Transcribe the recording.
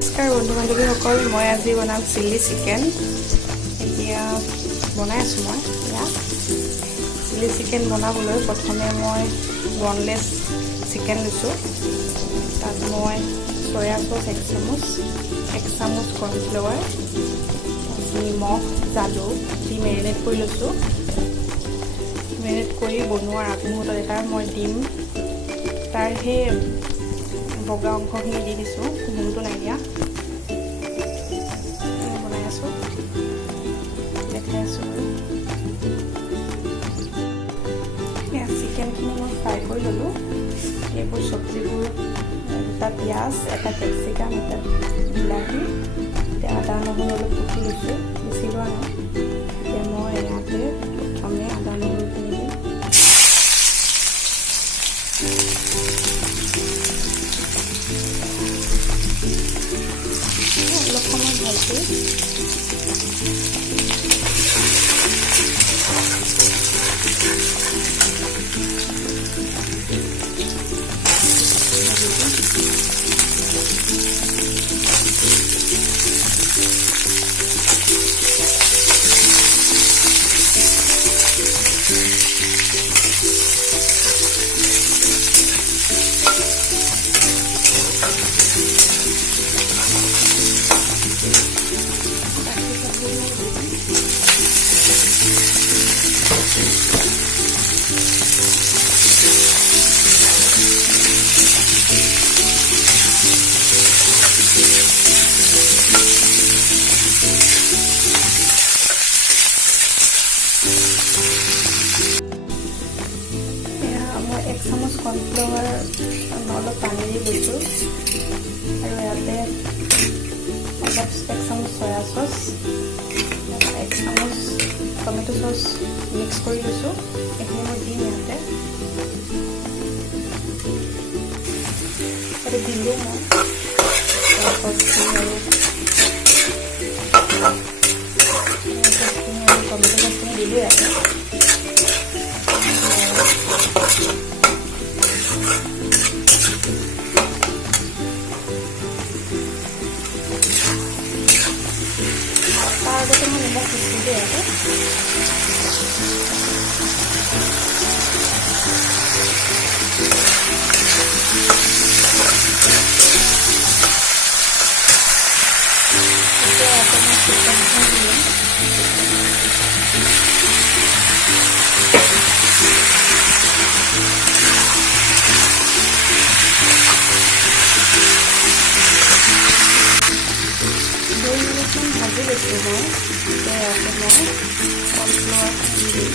নমস্কাৰ বন্ধু-বান্ধৱীসকল, মই আজি বনাম চিলি চিকেন। এতিয়া বনাই আছোঁ মই। চিলি চিকেন বনাবলৈ প্ৰথমে মই বনলেছ চিকেন লৈছোঁ। তাত মই চয়া চচ 1 চামুচ কৰ্ণফ্লাৱাৰ, নিমখ, জালুক দি মেৰিনেট কৰি লৈছোঁ। মেৰিনেট কৰি বনোৱাৰ আগমুহূৰ্তত এটা মই ডিম তাৰ সেই বগা অংশখিনি দি দিছোঁ, ঘুমটো নাই দিয়া। বনাই আছোঁ, দেখাই আছোঁ। চিকেনখিনি মই ফ্ৰাই কৰি ল'লোঁ। এইবোৰ চব্জিবোৰ, দুটা পিঁয়াজ, এটা কেপচিকাম, এটা বিলাহী, এতিয়া আদা নহৰু অলপ কুটি লৈছোঁ, বেছি লোৱা নাই। এতিয়া মই ইয়াতে প্ৰথমে আদা নহৰুখিনি দিম। অলপ সময় ভালকৈ মই 1 চামুচ কৰ্ণফ্লাৱাৰ অলপ পানী দি লৈছোঁ, আৰু ইয়াতে অলপ 1 চামুচ চয়া চচ, 1 চামুচ টমেটো চচ মিক্স কৰি লৈছোঁ। এইখিনি মই দিম ইয়াতে দিলোঁ মই টমেটো চচখিনি দিলোঁ ইয়াতে। তাৰ আগতে মই নিমখ দিছিলোঁ ইয়াতে। ভাজি লৈছোঁ মই। ইয়াতে মই কৰ্ণফ্লাৱাৰ দিম।